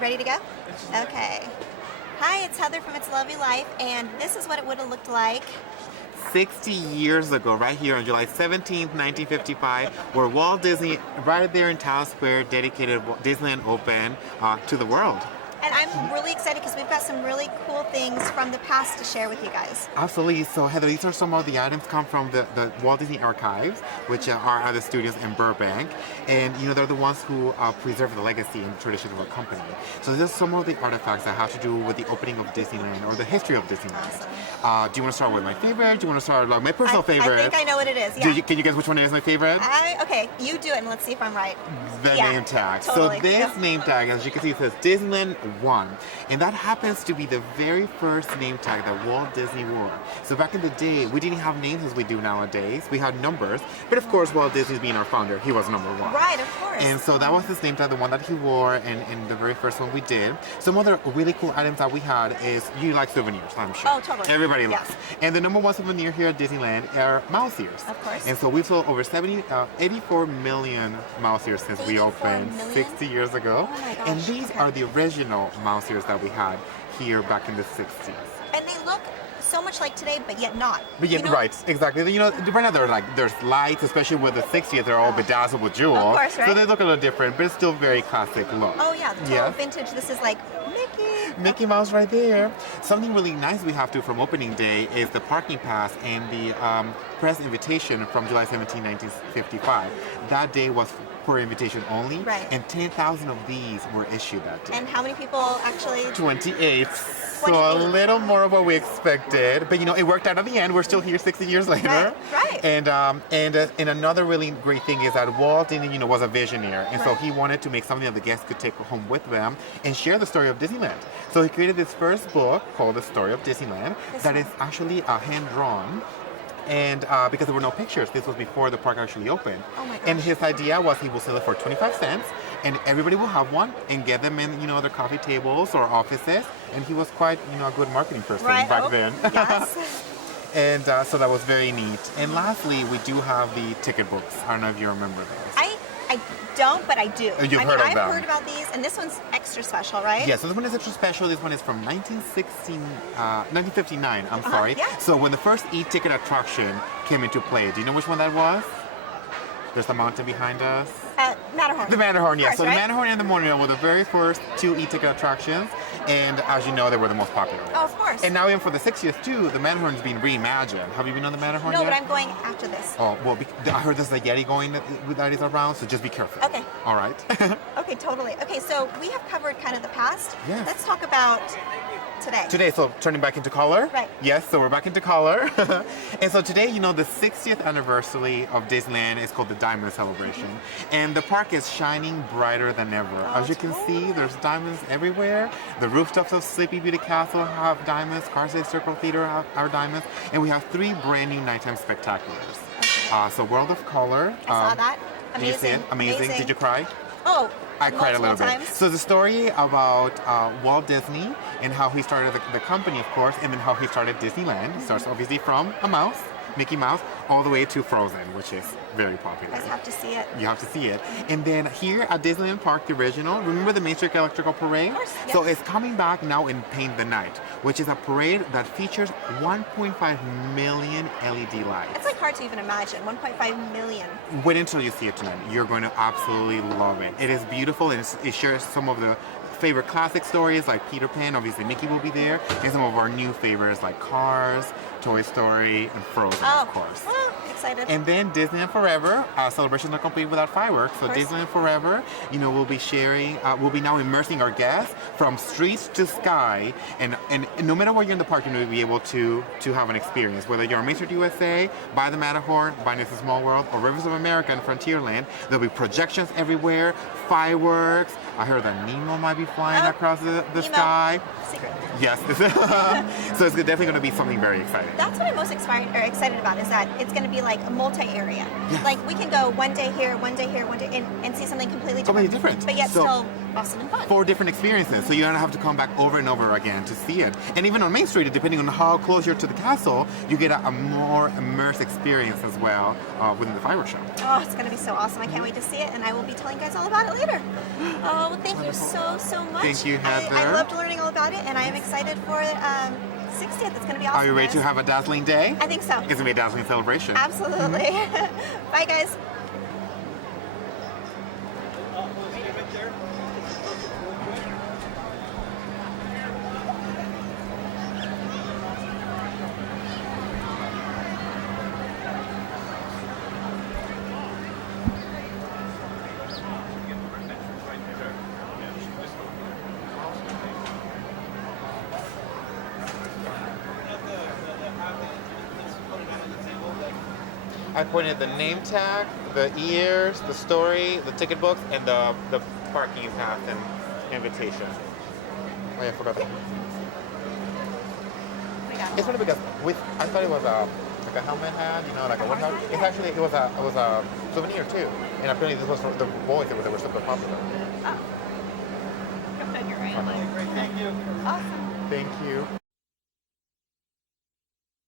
Ready to go? Okay. Hi, it's Heather from It's Lovely Life, and this is what it would have looked like 60 years ago, right here on July 17th, 1955, where Walt Disney, right there in Town Square, dedicated Disneyland Open to the world. And I'm really excited because we've got some really cool things from the past to share with you guys. Absolutely. So, Heather, these are some of the items come from the Walt Disney Archives, which are at the studios in Burbank. And, they're the ones who preserve the legacy and tradition of our company. So, these are some of the artifacts that have to do with the opening of Disneyland or the history of Disneyland. Awesome. Do you want to start with my favorite? Do you want to start with my personal favorite? I think I know what it is, yeah. Can you guess which one is my favorite? Okay, you do it and let's see if I'm right. The name tag. Totally. So this name tag, as you can see, it says Disneyland 1. And that happens to be the very first name tag that Walt Disney wore. So back in the day, we didn't have names as we do nowadays. We had numbers. But of course, Walt Disney being our founder, he was number 1. Right, of course. And so that was his name tag, the one that he wore, and the very first one we did. Some other really cool items that we had is, you like souvenirs, I'm sure. Oh, totally. Everybody loves. And the number 1 souvenir here at Disneyland are mouse ears. Of course. And so we've sold over 84 million mouse ears since we opened 60 years ago. Oh my gosh. And these are the original mouse ears that we had here back in the 60s. And they look so much like today, but yet not. But yet, right, exactly. Right now there's lights, especially with the 60th, they're all bedazzled with jewels. Of course, right? So they look a little different, but it's still very classic look. Oh yeah, the total vintage. This is like Mickey Mouse right there. Something really nice we have to from opening day is the parking pass and the press invitation from July 17, 1955. That day was for invitation only, right. And 10,000 of these were issued that day. And how many people actually? 28. So a little more of what we expected, but it worked out at the end. We're still here 60 years later. Right. And another really great thing is that Walt Disney, was a visionary, and so he wanted to make something that the guests could take home with them and share the story of Disneyland. So he created this first book called The Story of Disneyland that is actually hand drawn. And because there were no pictures, this was before the park actually opened. Oh my gosh. And his idea was he will sell it for 25 cents, and everybody will have one and get them in, their coffee tables or offices. And he was quite, a good marketing person back then. Yes. And so that was very neat. And lastly, we do have the ticket books. I don't know if you remember those. I don't, but I do. You've heard of them. I've heard about these, and this one's extra special, right? Yeah, so this one is extra special. This one is from 1959, I'm sorry. Yeah. So when the first e-ticket attraction came into play, do you know which one that was? There's the mountain behind us. Matterhorn. The Matterhorn, yes. So right? the Matterhorn and the Monorail were the very first 2 e-ticket attractions, and as you know, they were the most popular. Oh, of course. And now even for the 60th too, the Matterhorn's being reimagined. Have you been on the Matterhorn yet? No, but I'm going after this. Oh, well, I heard there's a Yeti going that is around, so just be careful. Okay. All right. Okay, totally. Okay, so we have covered kind of the past. Yes. Let's talk about today. So turning back into color? Right. Yes, so we're back into color. And so today, the 60th anniversary of Disneyland is called the Diamond Celebration. And the park is shining brighter than ever. As you can see, there's diamonds everywhere. The rooftops of Sleepy Beauty Castle have diamonds. Carsey Circle Theater are diamonds. And we have 3 brand new nighttime spectaculars. So World of Color. I saw that. Did you see it? Amazing. Did you cry? Oh, I cried a little times. bit. So the story about Walt Disney and how he started the company, of course, and then how he started Disneyland. It starts obviously from a mouse, Mickey Mouse, all the way to Frozen, which is very popular. You guys have to see it. You have to see it. And then here at Disneyland Park, the original, remember the Main Street Electrical Parade? Of course, yes. So it's coming back now in Paint the Night, which is a parade that features 1.5 million LED lights. It's like hard to even imagine. 1.5 million. Wait until you see it tonight. You're going to absolutely love it. It is beautiful, and it shares some of the favorite classic stories like Peter Pan, obviously Mickey will be there, and some of our new favorites like Cars, Toy Story, and Frozen, of course. Well, excited. And then Disneyland Forever, celebrations are complete without fireworks. So Disneyland Forever, we'll be sharing, we'll be now immersing our guests from streets to sky, and no matter where you're in the park, you'll be able to have an experience. Whether you're on Main Street USA, by the Matterhorn, by It's a Small World, or Rivers of America and Frontierland, there'll be projections everywhere, fireworks. I heard that Nemo might be flying across the sky. Secret. Yes. So it's definitely going to be something very exciting. That's what I'm most excited about, is that it's going to be like a multi-area. Yes. Like we can go one day here, one day here, one day, and see something completely different. But yet So- still awesome and fun. 4 different experiences, so you don't have to come back over and over again to see it. And even on Main Street, depending on how close you're to the castle, you get a more immersive experience as well within the fireworks show. Oh, it's gonna be so awesome. I can't wait to see it, and I will be telling you guys all about it later. Oh, well, thank you so much. Thank you, I Heather. loved learning all about it, and I am excited for 60th. It's gonna be awesome. Are you ready to guys. have a dazzling day? I think so. It's gonna be a dazzling celebration. Absolutely. Bye, guys. I pointed the name tag, the ears, the story, the ticket books, and the parking pass and invitation. Oh yeah, I forgot that. It's funny because I thought it was like a helmet hat, you know, like a wood hat. It's actually it was a souvenir too, and apparently this was for the boys that were super popular. Oh. You're right. Thank you. Awesome. Thank you.